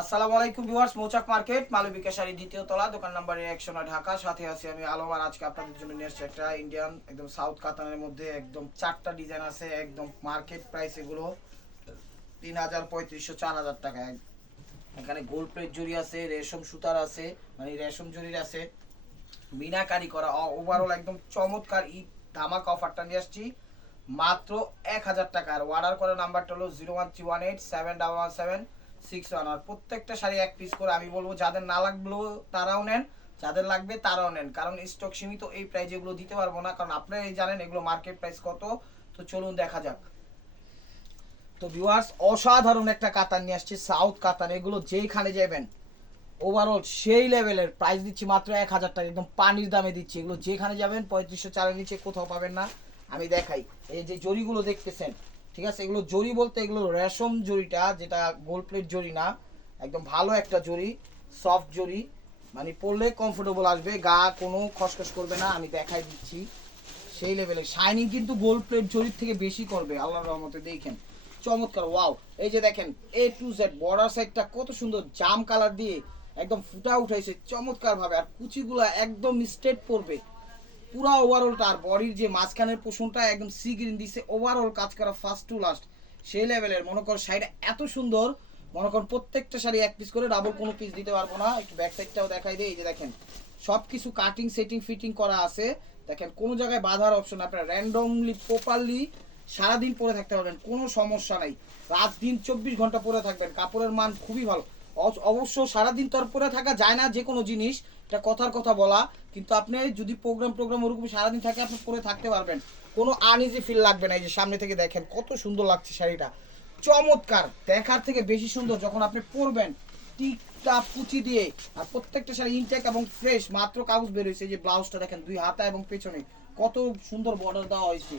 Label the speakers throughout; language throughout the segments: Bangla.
Speaker 1: আসসালামু আলাইকুম ভিউয়ার্স, মৌচাক মার্কেট মালবিকা শাড়ি দ্বিতীয় তলা, দোকান নাম্বার একশো নয় ঢাকা। সাথে আছি আমি আলম আর আজকে আপনাদের জন্য নিয়ে এসেছি একটা ইন্ডিয়ান একদম সাউথ কাতানের মধ্যে একদম চারটা ডিজাইন আছে, একদম মার্কেট প্রাইস এগুলো তিন হাজার, পঁয়ত্রিশশো, চার হাজার টাকা। এখানে গোল্ড প্লেট জড়ি আছে, রেশম সুতার আছে মানে রেশম জড়ির আছে। মিনাকারি করা ওভারঅল একদম চমৎকার ঈদ ধামাক অফারটা নিয়ে আসছি। মাত্র এক হাজার টাকা। আর অর্ডার করার নাম্বারটা হলো zero one three one eight seven double one seven six one আর প্রত্যেকটা শাড়ি এক পিস করে আমি বলব, যাদের না লাগলেও তারাও নেন, যাদের লাগবে তারাও নেন। কারণ স্টক সীমিত এই প্রাইস এগুলো দিতে পারব না। কারণ আপনারাই জানেন এগুলো মার্কেট প্রাইস কত। তো চলুন দেখা যাক। তো ভিউয়ার্স অসাধারণ একটা কাতান নিয়ে আসছে সাউথ কাতান এগুলো যেইখানে যাবেন ওভারঅল সেই লেভেলের প্রাইস দিচ্ছি মাত্র এক হাজার টাকা। একদম পানির দামে দিচ্ছি। এগুলো যেখানে যাবেন, পঁয়ত্রিশশো চারের নিচে কোথাও পাবেন না। আমি দেখাই। এই যে জরিগুলো দেখতেছেন ঠিক আছে? এগুলো জরি বলতে এগুলো রেশম জরিটা, যেটা গোল্ড প্লেট জরি না, একদম ভালো একটা জরি সফট জরি মানে পরলে কমফোর্টেবল আসবে, গা কোনো খসখস করবে না, আমি দেখাই দিচ্ছি। সেই লেভেলে শাইনিং কিন্তু গোল্ড প্লেট জরির থেকে বেশি করবে, আল্লাহর রহমতে দেখেন। চমৎকার ওয়াও এই যে দেখেন এ টু জেড বর্ডার সাইডটা কত সুন্দর জাম কালার দিয়ে একদম ফুটা উঠাইছে চমৎকার ভাবে আর কুচিগুলা একদম স্ট্রেট পড়বে পুরা ওভারঅলটা আর বডির যে মাঝখানের পোষণটা একদম সি গ্রিন দিছে ওভারঅল কাজ করা ফার্স্ট টু লাস্ট সেই লেভেলের মনে করো শাড়িটা এত সুন্দর, মনে করুন প্রত্যেকটা শাড়ি এক পিস করে ডাবল কোনো পিস দিতে পারব না। একটু ব্যাক সাইডটাও দেখাই দিই, এই যে দেখেন সব কিছু কাটিং সেটিং ফিটিং করা আছে। দেখেন, কোনো জায়গায় বাধার অপশন আপনার র্যান্ডমলি প্রপারলি সারাদিন পরে থাকতে পারবেন, কোনো সমস্যা নাই। রাত দিন চব্বিশ ঘণ্টা পরে থাকবেন, কাপড়ের মান খুবই ভালো। অবশ্য সারাদিন তো আর পরে থাকা যায় না যে কোনো জিনিস এটা কথার কথা বলা, কিন্তু আপনি যদি প্রোগ্রাম প্রোগ্রাম ওরকম সারাদিন থাকে, আপনি পরে থাকতে পারবেন। কোনো আনইজি ফিল লাগবে না এই যে সামনে থেকে দেখেন, কত সুন্দর লাগছে শাড়িটা। চমৎকার, দেখার থেকে বেশি সুন্দর যখন আপনি পরবেন, টিকটা কুচি দিয়ে, আর প্রত্যেকটা শাড়ি ইনটেক এবং ফ্রেশ মাত্র কাগজ বের হয়েছে যে ব্লাউজটা দেখেন, দুই হাতা এবং পেছনে। কত সুন্দর বর্ডার দেওয়া হয়েছে।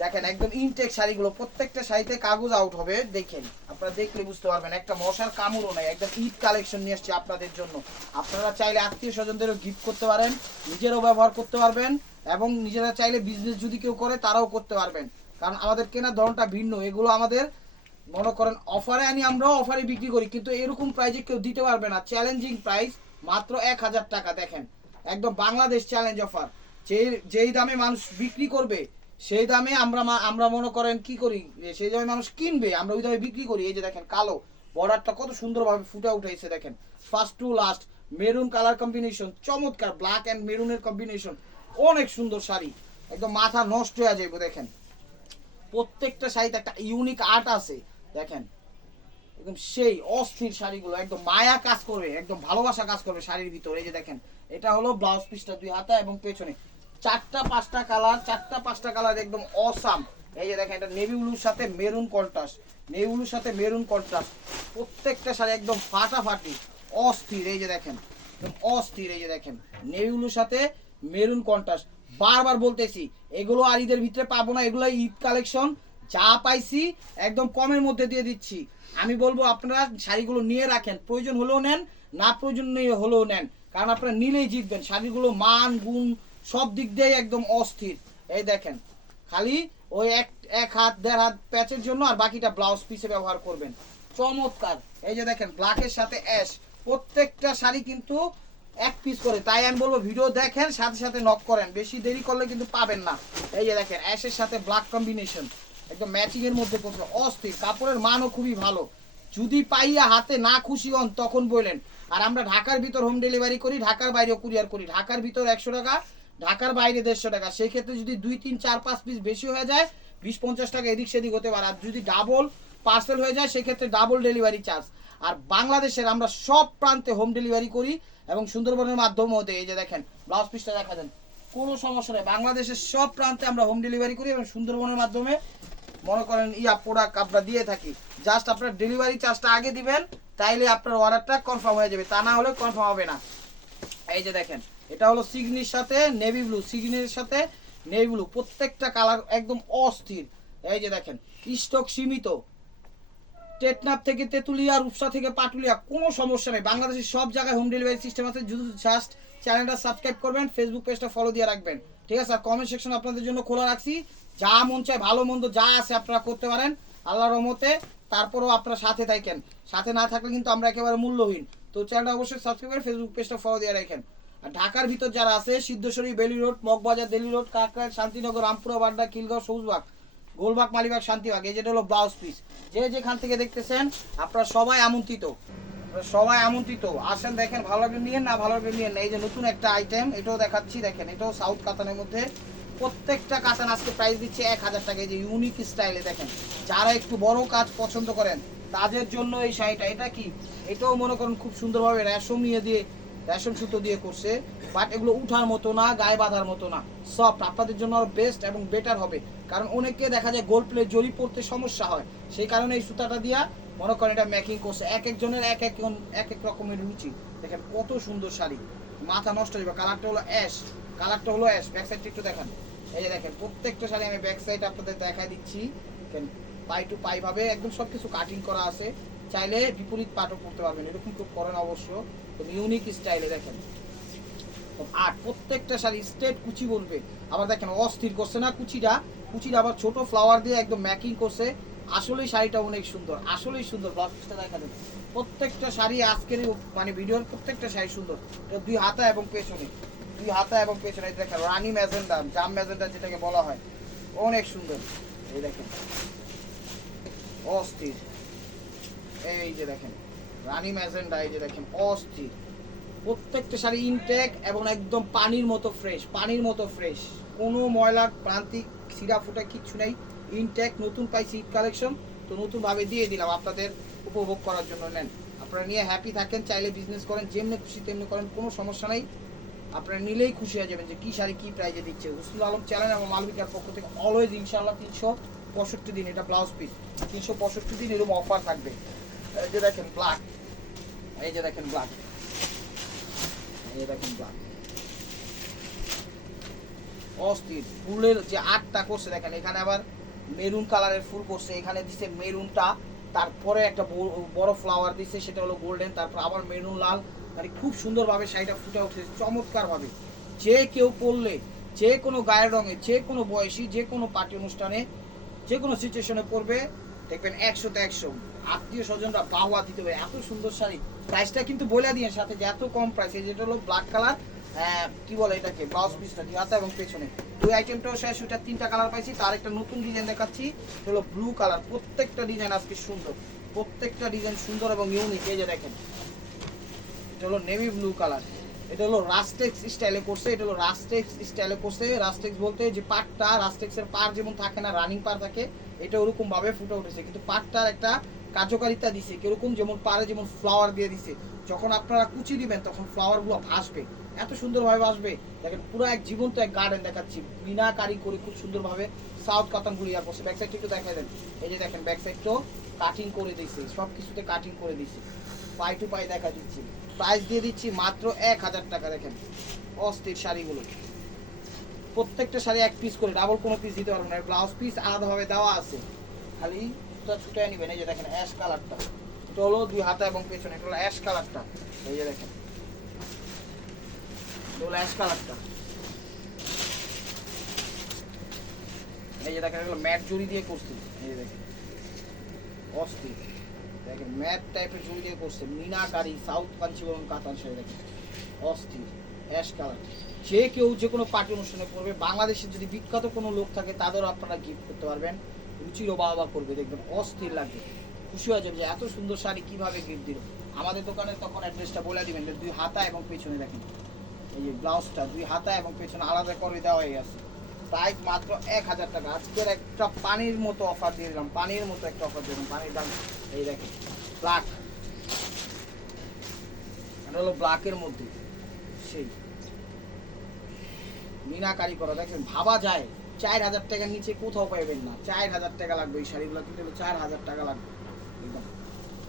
Speaker 1: দেখেন, একদম ইনটেক শাড়িগুলো, প্রত্যেকটা শাড়িতে কাগজ আউট হবে, দেখেন। আপনারা দেখলে বুঝতে পারবেন, একটা মশার কামড়ও নাই, একদম ঈদ কালেকশন নিয়ে আসছে আপনাদের জন্য। আপনারা চাইলে আত্মীয় স্বজনদেরও গিফট করতে পারেন, নিজেরও ব্যবহার করতে পারবেন, এবং নিজেরা চাইলে বিজনেস যদি কেউ করে, তারাও করতে পারবেন। কারণ আমাদের কেনার ধরনটা ভিন্ন, এগুলো আমাদের মনে করেন অফারে আনি, আমরাও অফারে বিক্রি করি, কিন্তু এরকম প্রাইজে কেউ দিতে পারবে না। চ্যালেঞ্জিং প্রাইস মাত্র এক হাজার টাকা, দেখেন। একদম বাংলাদেশ চ্যালেঞ্জ অফার যেই যেই দামে মানুষ বিক্রি করবে সেই দামে আমরা আমরা মনে করেন কি করি? সেই দামে মানুষ কিনবে, আমরা ওই দামে বিক্রি করি। এই যে দেখেন, কালো বর্ডারটা কত সুন্দরভাবে ফুটে উঠেছে, দেখেন। First to last maroon colour combination চমৎকার ব্ল্যাক অ্যান্ড মেরুনের কম্বিনেশন অনেক সুন্দর শাড়ি। একদম মাথা নষ্ট হয়ে যাবে দেখেন। প্রত্যেকটা শাড়িতে একটা ইউনিক আর্ট আছে, দেখেন। একদম সেই অস্থির শাড়িগুলো, একদম মায়া কাজ করবে, একদম ভালোবাসা কাজ করবে শাড়ির ভিতরে। এই যে দেখেন, এটা হলো ব্লাউজ পিসটা দুই হাতা এবং পেছনে। চারটা পাঁচটা কালার, চারটা পাঁচটা কালার একদম অসাম এই যে দেখেন, এটা নেভি ব্লুর সাথে মেরুন কন্ট্রাস্ট নেভি ব্লুর সাথে মেরুন কন্ট্রাস্ট প্রত্যেকটা শাড়ি একদম ফাটাফাটি, অস্থির। এই যে দেখেন অস্থির। এই যে দেখেন নেভি ব্লুর সাথে মেরুন কন্ট্রাস্ট বারবার বলতেছি, এগুলো আর ঈদের ভিতরে পাবো না, এগুলো ঈদ কালেকশন যা পাইছি, একদম কমের মধ্যে দিয়ে দিচ্ছি। আমি বলব, আপনারা শাড়িগুলো নিয়ে রাখেন। প্রয়োজন হলেও নেন, না প্রয়োজন হলেও নেন। কারণ আপনারা নিলেই জিতবেন। শাড়িগুলো মান, গুণ সব দিক দিয়ে একদম অস্থির। এই দেখেন, খালি ওই এক এক হাত, দেড় হাত প্যাচের জন্য আর বাকিটা ব্লাউজ পিসে ব্যবহার করবেন। চমৎকার। এই যে দেখেন ব্ল্যাকের সাথে অ্যাশ প্রত্যেকটা শাড়ি কিন্তু এক পিস করে। তাই আমি বলব ভিডিও দেখেন, সাথে সাথে নক করেন। বেশি দেরি করলে কিন্তু পাবেন না। এই যে দেখেন অ্যাশের সাথে ব্ল্যাক কম্বিনেশন একদম ম্যাচিং এর মধ্যে করতে অস্থির। কাপড়ের মানও খুবই ভালো। যদি পাইয়া হাতে না খুশি হন, তখন বললেন আর আমরা ঢাকার ভিতর হোম ডেলিভারি করি, ঢাকার বাইরেও কুরিয়ার করি। ঢাকার ভিতর একশো টাকা ঢাকার বাইরে দেড়শো টাকা। সেই ক্ষেত্রে যদি দুই, তিন, চার, পাঁচ পিস বেশি হয়ে যায়, বিশ, পঞ্চাশ টাকা এদিক সেদিক হতে পারে। আর যদি ডাবল পার্সেল হয়ে যায়, সেক্ষেত্রে ডাবল ডেলিভারি চার্জ আর বাংলাদেশের আমরা সব প্রান্তে হোম ডেলিভারি করি এবং সুন্দরবনের মাধ্যমেও দেয় এই যে দেখেন ব্লাউজ পিসটা দেখা দেন। কোনো সমস্যা নেই। বাংলাদেশের সব প্রান্তে আমরা হোম ডেলিভারি করি এবং সুন্দরবনের মাধ্যমে মনে করেন ইয়া প্রোডাক্ট আমরা দিয়ে থাকি। জাস্ট আপনার ডেলিভারি চার্জটা আগে দিবেন, তাইলে আপনার অর্ডারটা কনফার্ম হয়ে যাবে। তা না হলে কনফার্ম হবে না। এই যে দেখেন এটা হলো সিগনির সাথে নেভি ব্লু, সিগনির সাথে নেভি ব্লু। প্রত্যেকটা কালার একদম অস্থির। এই যে দেখেন, স্টক সীমিত। টেটনাপ থেকে তেতুলিয়া, রূপসা থেকে পাটুলিয়া, কোনো সমস্যা নেই। বাংলাদেশের সব জায়গায় হোম ডেলিভারি সিস্টেম আছে। যদি জাস্ট চ্যানেলটা সাবস্ক্রাইব করবেন ফেসবুক পেজটা ফলো দিয়ে রাখবেন। ঠিক আছে? আর কমেন্ট সেকশন আপনাদের জন্য খোলা রাখছি। যা মন চায়, ভালো মন্দ যা আছে আপনারা করতে পারেন। আল্লাহর রহমতে। তারপরেও আপনারা সাথে থাকেন। সাথে না থাকলে কিন্তু আমরা একেবারে মূল্যহীন। তো চ্যানেলটা অবশ্যই সাবস্ক্রাইব করে ফেসবুক পেজটা ফলো দিয়ে রাখেন। ঢাকার ভিতর যারা আছে, Siddheshwari, Baily road, Moghbazar, Delhi road Kakrail Shantinagar, Rampura, Badda Khilgaon Sabujbagh, Golbagh, Malibagh, Shantibagh, এই যেটা হলো ব্লাউজ পিস যে যেখান থেকে দেখতেছেন, আপনারা সবাই আমন্ত্রিত। সবাই আমন্ত্রিত। আসেন, দেখেন, ভালো লাগলে নিয়েন, না ভালো লাগলে নিয়েন না। এই যে নতুন একটা আইটেম এটাও দেখাচ্ছি, দেখেন, এটাও সাউথ কাতানের মধ্যে। প্রত্যেকটা কাতান আজকে প্রাইস দিচ্ছে এক হাজার টাকা। এই যে ইউনিক স্টাইলে দেখেন, যারা একটু বড় কাজ পছন্দ করেন, তাদের জন্য এই শাড়িটা, এটা কি? এটাও মনে করেন, খুব সুন্দরভাবে রেশম নিয়ে দিয়ে রেশম সুতো দিয়ে করছে বাট এগুলো উঠার মতো না, গায়ে বাঁধার মতো না। সফট আপনাদের জন্য আরও বেস্ট এবং বেটার হবে। কারণ অনেকে দেখা যায় গোল প্লে জরি পড়তে সমস্যা হয়। সেই কারণে এই সুতাটা দিয়া মনে করেন এটা মেকিং করছে। এক একজনের এক এক এক এক রকমের রুচি। দেখেন কত সুন্দর শাড়ি। মাথা নষ্ট হয়ে যাবে কালারটা হলো অ্যাশ কালারটা হলো অ্যাশ ব্যাক সাইডটা একটু দেখান। এই যে দেখেন, প্রত্যেকটা শাড়ি আমি ব্যাক সাইড আপনাদের দেখাই দিচ্ছি। দেখেন পাই টু পাই ভাবে একদম সব কিছু কাটিং করা আছে। চাইলে বিপরীত পাটও করতে পারবেন, এরকম কেউ করেন অবশ্য তুমি ইউনিক স্টাইলে দেখেন। আর প্রত্যেকটা শাড়ি স্ট্রেট কুচি বলবে। আবার দেখেন, অস্থির করছে না কুচিটা কুচিটা আবার ছোট ফ্লাওয়ার দিয়ে একদম ম্যাকিং করছে। আসলেই শাড়িটা অনেক সুন্দর, আসলেই সুন্দর ব্লাউজটা দেখা যাবে। প্রত্যেকটা শাড়ি আজকের মানে ভিডিওর প্রত্যেকটা শাড়ি সুন্দর। দুই হাতা এবং পেছনে। দুই হাতা এবং পেছনে দেখেন, রানি ম্যাজেন্ডা, জাম ম্যাজেন্ডা যেটাকে বলা হয়, অনেক সুন্দর। এই দেখেন, অস্থির। এই যে দেখেন, রানী ম্যাজেন্ডা এই যে দেখেন, অস্থির। প্রত্যেকটা শাড়ি ইনটেক এবং একদম পানির মতো ফ্রেশ পানির মতো ফ্রেশ কোনো ময়লা প্রান্তিক সিরা, ফুটা কিচ্ছু নেই। ইনটেক নতুন পাইছি ঈদ কালেকশন তো নতুনভাবে দিয়ে দিলাম আপনাদের উপভোগ করার জন্য, নেন। আপনারা নিয়ে হ্যাপি থাকেন, চাইলে বিজনেস করেন, যেমনি খুশি তেমনি করেন, কোনো সমস্যা নেই। আপনারা নিলেই খুশি হয়ে যাবেন যে কী শাড়ি কী প্রাইজে দিচ্ছে। হুসনুল আলম চ্যানেল এবং মালবিকার পক্ষ থেকে অলওয়েজ ইনশাল্লাহ তিনশো পঁয়ষট্টি দিন, এটা ব্লাউজ পিস তিনশো পঁয়ষট্টি দিন এরকম অফার থাকবে। এই যে দেখেন ব্ল্যাক এই যে দেখেন ব্ল্যাক এই যে দেখেন ব্ল্যাক অস্থির, ফুলের যে আটটা করছে দেখেন, এখানে আবার মেরুন কালারের ফুল করছে, এখানে দিছে মেরুনটা, তারপরে একটা বড়- ফ্লাওয়ার দিছে, সেটা হলো গোল্ডেন তারপর আবার মেরুন লাল মানে খুব সুন্দরভাবে শাড়িটা ফুটে উঠেছে, চমৎকারভাবে। যে কেউ পরলে, যে কোনো গায়ের রঙে, যে কোনো বয়সী, যে কোনো পার্টি অনুষ্ঠানে, যে কোনো সিচুয়েশনে পরবে দেখবেন একশোতে একশো। আত্মীয় স্বজনরা বাহবা দিতে হবে এত সুন্দর শাড়ি। প্রাইসটা কিন্তু বলে দিয়ে সাথে যে এত কম প্রাইস যেটা হলো ব্ল্যাক কালার কি বলে এটাকে? ব্লাউজ পিসটা হাতে এবং পেছনে। দুই আইটেমটাও শেষ ওটা তিনটা কালার পাইছি। তার একটা নতুন ডিজাইন দেখাচ্ছি। হলো ব্লু কালার প্রত্যেকটা ডিজাইন আজকে সুন্দর। প্রত্যেকটা ডিজাইন সুন্দর এবং ইউনিক এই যে দেখেন। এটা হলো নেভি ব্লু কালার এটা হলো রাস্টেক্স স্টাইলে করছে, এটা হলো রাস্টেক্স স্টাইলে করছে। রাস্টেক্স বলতে যে পাটটা, রাস্টেক্সের পার যেমন থাকে না রানিং পার থাকে, এটা ওরকম ভাবে ফুটে উঠেছে। কিন্তু পাটটার একটা কার্যকারিতা দিছে, কীরকম যেমন পারে যেমন ফ্লাওয়ার দিয়ে দিছে। যখন আপনারা কুচি দিবেন, তখন ফ্লাওয়ারগুলো ভাসবে। এত সুন্দরভাবে ভাসবে। দেখেন, পুরো এক জীবন্ত এক গার্ডেন দেখাচ্ছি। বিনা কারি করে খুব সুন্দরভাবে সাউথ কাতানগুলো ইয়া করছে ব্যাক সাইড একটু দেখাই দেন। এই যে দেখেন ব্যাক সাইডটাও কাটিং করে দিছে সব কিছুতে কাটিং করে দিছে। পাই টু দেখা দিচ্ছি। প্রাইস দিয়ে দিচ্ছি মাত্র এক হাজার টাকা, দেখেন। অস্থির শাড়িগুলো। প্রত্যেকটা শাড়ি এক পিস করে ডাবল কোনো পিস দিতে পারবেন না। ব্লাউজ পিস আলাদাভাবে দেওয়া আছে। খালি ছুটে নেবেন, এই যে দেখেন অ্যাশ কালারটা এটা হলো দুই হাতা এবং পেছনে, এটা অ্যাশ কালারটা এই যে দেখেন। এটা অ্যাশ কালারটা এই যে দেখেন, এগুলো ম্যাট জড়ি দিয়ে করছি। এই যে দেখেন। অস্থির। দেখেন, ম্যাট টাইপের জড়ি দিয়ে করছে। মিনাকারি সাউথ কাঞ্চিবরম কাতান শাড়ি দেখেন। অস্থির, অ্যাশ কালার। যে কেউ যে কোনো পার্টি অনুষ্ঠানে পড়বে বাংলাদেশের যদি বিখ্যাত কোনো লোক থাকে, তাদেরও আপনারা গিফট করতে পারবেন। রুচিরও বাবা করবে, দেখবেন অস্থির লাগবে। খুশি হয়ে যাবে যে এত সুন্দর শাড়ি কীভাবে গিফট দিল। আমাদের দোকানে তখন অ্যাড্রেসটা বলে দিবেন দুই হাতা এবং পেছনে দেখেন। এই যে ব্লাউজটা দুই হাতা এবং পেছনে আলাদা করে দেওয়া হয়ে গেছে। প্রাইস মাত্র এক হাজার টাকা। আজকের একটা পানির মতো অফার দিয়ে দিলাম। পানির মতো একটা অফার দিলাম। পানির দাম, এই দেখেন ব্ল্যাক এটা হলো ব্ল্যাকের মধ্যে। সেই। মিনাকারি করা, দেখেন, ভাবা যায়। চার হাজার টাকার নিচে কোথাও পাইবেন না। চার হাজার টাকা লাগবে এই শাড়িগুলো কিনতে চার হাজার টাকা লাগবে।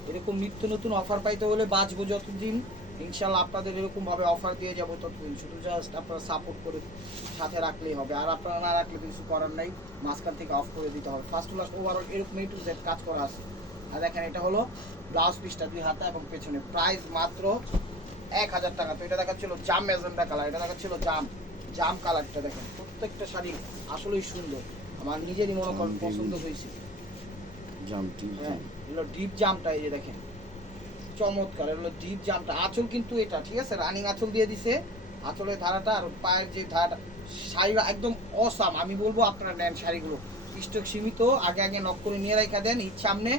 Speaker 1: এরকম নিত্য নতুন অফার পাইতে হলে বাঁচবো যতদিন ইনশাল্লাহ আপনাদের এরকম ভাবে অফার দিয়ে যাব ততদিন। শুধু জাস্ট আপনারা সাপোর্ট করে সাথে রাখলেই হবে। আর আপনারা না রাখলে কিছু করার নাই মাঝখান থেকে অফ করে দিতে হবে। ফার্স্ট ক্লাস ওভারঅল এরকম এই টু জেড কাজ করা আছে। আর দেখেন এটা হলো ব্লাউজ পিসটা দুই হাতা এবং পেছনে। প্রাইস মাত্র এক হাজার টাকা। তো এটা দেখাচ্ছিল জাম মেজেন্ডা কালার এটা দেখাচ্ছিল জাম। জাম কালারটা দেখেন প্রত্যেকটা শাড়ি আসলেই সুন্দর। আমার নিজেরই মনে করেন পছন্দ হয়েছে।
Speaker 2: জামটি
Speaker 1: হ্যাঁ এগুলো ডিপ জামটা এই যে দেখেন। চমৎকার, এগুলো ডিপ জামটা। আঁচল কিন্তু এটা, ঠিক আছে? রানিং আঁচল দিয়ে দিছে। আঁচলের ধারাটা আর পায়ের যে ধারাটা শাড়ি একদম অসাম আমি বলব আপনারা নেন শাড়িগুলো। স্টক সীমিত, আগে আগে নক করে নিয়ে রেখা দেন, ঈদ সামনে।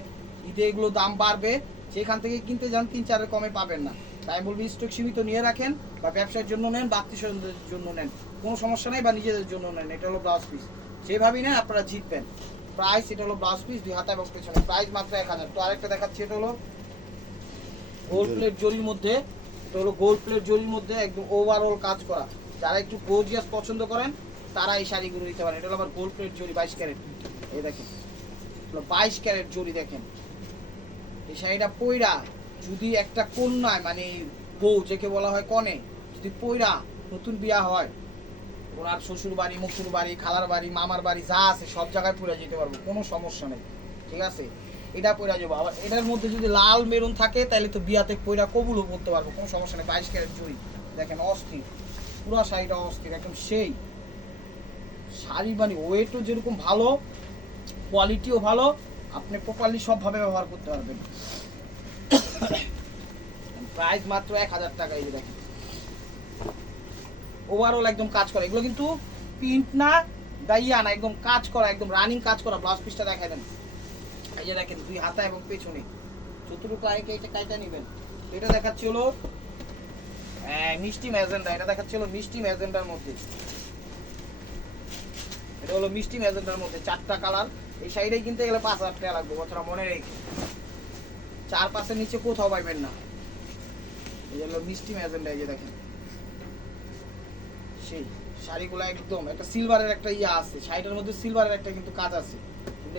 Speaker 1: ঈদে এগুলো দাম বাড়বে। সেখান থেকে কিনতে যান, তিন চারের কমে পাবেন না। তাই বলব স্টক সীমিত নিয়ে রাখেন বা ব্যবসার জন্য নেন বা আত্মীয় জন্য নেন। কোনো সমস্যা নেই বা নিজেদের জন্য নেন, এটা হলো ব্লাউজ পিস যেভাবেই নেন, আপনারা জিতবেন। প্রাইস এটা হলো ব্লাউজ পিস দুই হাতা এবং পেছনে। প্রাইস মাত্র এক হাজার। তো আরেকটা দেখাচ্ছি, এটা হলো গোল্ড প্লেট জরির মধ্যে, এটা হলো গোল্ড প্লেট জরির মধ্যে একদম ওভারঅল কাজ করা। যারা একটু গোজিয়াস পছন্দ করেন, তারা এই শাড়িগুলো নিতে পারেন। এটা হলো আবার গোল্ড প্লেট জরি বাইশ ক্যারেট। এই দেখেন বাইশ ক্যারেট জরি দেখেন। এই শাড়িটা পইরা যদি একটা কন্যায় মানে বউ, যাকে বলা হয় কনে, যদি পইরা নতুন বিয়া হয়, ওনার শ্বশুর বাড়ি, মুখুর বাড়ি, খালার বাড়ি, মামার বাড়ি, যা আছে সব জায়গায় পরে যেতে পারব, কোনো সমস্যা নেই। ঠিক আছে? এটা পরে যাব। আবার এটার মধ্যে যদি লাল মেরুন থাকে, তাহলে তো বিয়াতে পয়রা কবুলও করতে পারব। কোনো সমস্যা নেই। বাইশ ক্যারেট জুড়ি। দেখেন, অস্থির। পুরো শাড়িটা অস্থির, একদম সেই। শাড়ি মানে ওয়েটও যেরকম ভালো কোয়ালিটিও ভালো, আপনি প্রপারলি সবভাবে ব্যবহার করতে পারবেন। প্রাইস মাত্র এক হাজার টাকা এই দেখেন। ওভারঅল একদম কাজ করা। এগুলো কিন্তু প্রিন্ট না, দাইয়া না, একদম কাজ করা, একদম রানিং কাজ করা। ব্লাউজ পিসটা দেখাই দেন। এই দেখেন, দুই হাতা এবং পেছনে। চতুর্থ আয়কে এটা কাইটা নেবেন, এটা দেখাচ্ছি হলো মিষ্টি ম্যাজেন্ডা, এটা দেখাচ্ছি হলো মিষ্টি ম্যাজেন্ডার মধ্যে। এটা হলো মিষ্টি ম্যাজেন্ডার মধ্যে, চারটা কালার। এই সাইডে কিনতে গেলে পাঁচ হাজার টাকা লাগবে কথাটা মনে রেখে। চার পাঁচের নিচে কোথাও পাইবেন না। এই হলো মিষ্টি ম্যাজেন্ডা, এই যে দেখেন। সেই শাড়িগুলো একদম, একটা সিলভারের একটা ইয়ে আছে, শাড়িটার মধ্যে সিলভারের একটা কিন্তু কাজ আছে।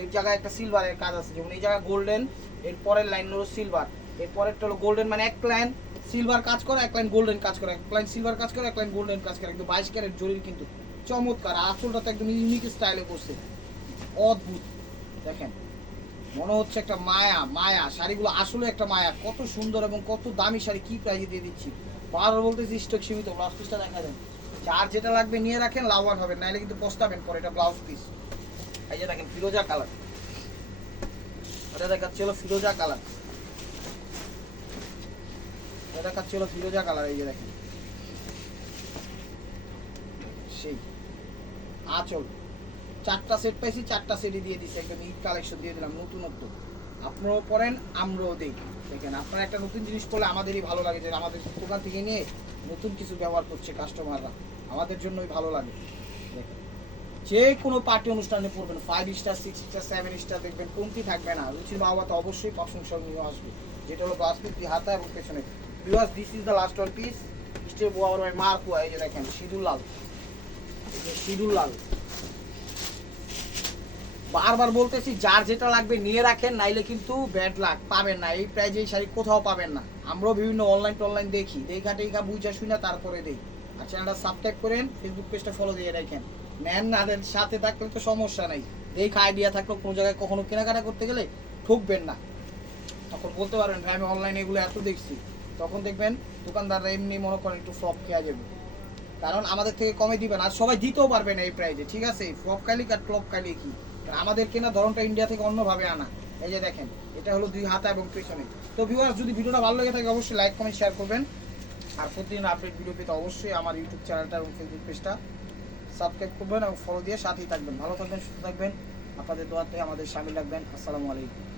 Speaker 1: এই জায়গায় একটা সিলভারের কাজ আছে। যেমন এই জায়গায় গোল্ডেন এর পরের লাইন হলো সিলভার এর পরেরটা হলো গোল্ডেন মানে এক লাইন সিলভার কাজ করে, এক লাইন গোল্ডেন কাজ করে। এক লাইন সিলভার কাজ করে, এক লাইন গোল্ডেন কাজ করে। একদম বাইশ ক্যারেট জরির কিন্তু চমৎকার। আর আঁচলটা তো একদম ইউনিক স্টাইলে করছে। অদ্ভুত। দেখেন, মনে হচ্ছে একটা মায়া মায়া। শাড়িগুলো আসলে একটা মায়া। কত সুন্দর এবং কত দামি শাড়ি। কি প্রাইজে দিয়ে দিচ্ছি? বারবার বলতেছি স্টক সীমিত। ব্লাউজ পিসটা দেখা দেন। যার যেটা লাগবে নিয়ে রাখেন, লাভবান হবেন। নাহলে কিন্তু পস্তাবেন পরে। এটা ব্লাউজ পিস এই যে দেখেন ফিরোজা কালার এটা দেখাচ্ছে হলো ফিরোজা কালার এটা দেখাচ্ছে হলো ফিরোজা কালার এই যে দেখেন। সেই আচল। চারটা সেট পাইছি, চারটা সেটই দিয়ে দিছি, একদম ঈদ কালেকশন দিয়ে দিলাম, নতুনত্ব। আপনারাও পড়েন, আমরাও দিই দেখেন, আপনারা একটা নতুন জিনিস করলে আমাদেরই ভালো লাগে, যে আমাদের দোকান থেকে নিয়ে নতুন কিছু ব্যবহার করছে কাস্টমাররা আমাদের জন্যই ভালো লাগে। যে কোনো পার্টি অনুষ্ঠানে পড়বেন five star six star seven star দেখবেন, কমতি থাকবে না। রুচির বাবা তো অবশ্যই প্রশংসা নিয়ে আসবে। যেটা হলো বাসপিস হাতা এবং পেছনে। Because this is the last one piece stay বোয়া মার কুয়া এই যে দেখেন, সিঁদুর লাল। সিঁদুর লাল। বারবার বলতেছি, যার যেটা লাগবে নিয়ে রাখেন, নাইলে কিন্তু ব্যাড লাক পাবেন না। এই প্রাইজে এই শাড়ি কোথাও পাবেন না। আমরাও বিভিন্ন অনলাইন টনলাইন দেখি। দেখা টেখা বুঝা শুনে তারপরে দেই। আর চ্যানেলটা সাবস্ক্রাইব করেন ফেসবুক পেজটা ফলো দিয়ে রাখেন। নেন না দেন, সাথে থাকলে তো সমস্যা নাই। দেখা আইডিয়া থাকল কোনো জায়গায় কখনো কেনাকাটা করতে গেলে ঠকবেন না। তখন বলতে পারবেন ভাই, আমি অনলাইনে এগুলো এত দেখছি। তখন দেখবেন দোকানদাররা এমনি মনে করেন একটু ফ্লপ খেয়ে যাবে। কারণ আমাদের থেকে কমে দিবেন, আর সবাই দিতেও পারবে না এই প্রাইজে ঠিক আছে? ফ্লপ কালিক আর টপ কালি কি? আমাদের কেনা ধরনটা ইন্ডিয়া থেকে অন্যভাবে আনা। এই যে দেখেন, এটা হলো দুই হাতা এবং পেছনে। তো ভিউয়ার্স যদি ভিডিওটা ভালো লেগে থাকে, অবশ্যই লাইক কমেন্ট শেয়ার করবেন। আর প্রতিদিন আপডেট ভিডিও পেতে অবশ্যই আমার ইউটিউব চ্যানেলটা এবং ফেসবুক পেজটা সাবস্ক্রাইব করবেন এবং ফলো দিয়ে সাথেই থাকবেন। ভালো থাকবেন, সুস্থ থাকবেন। আপনাদের দোয়াতে আমাদের সামিল রাখবেন। আসসালামু আলাইকুম।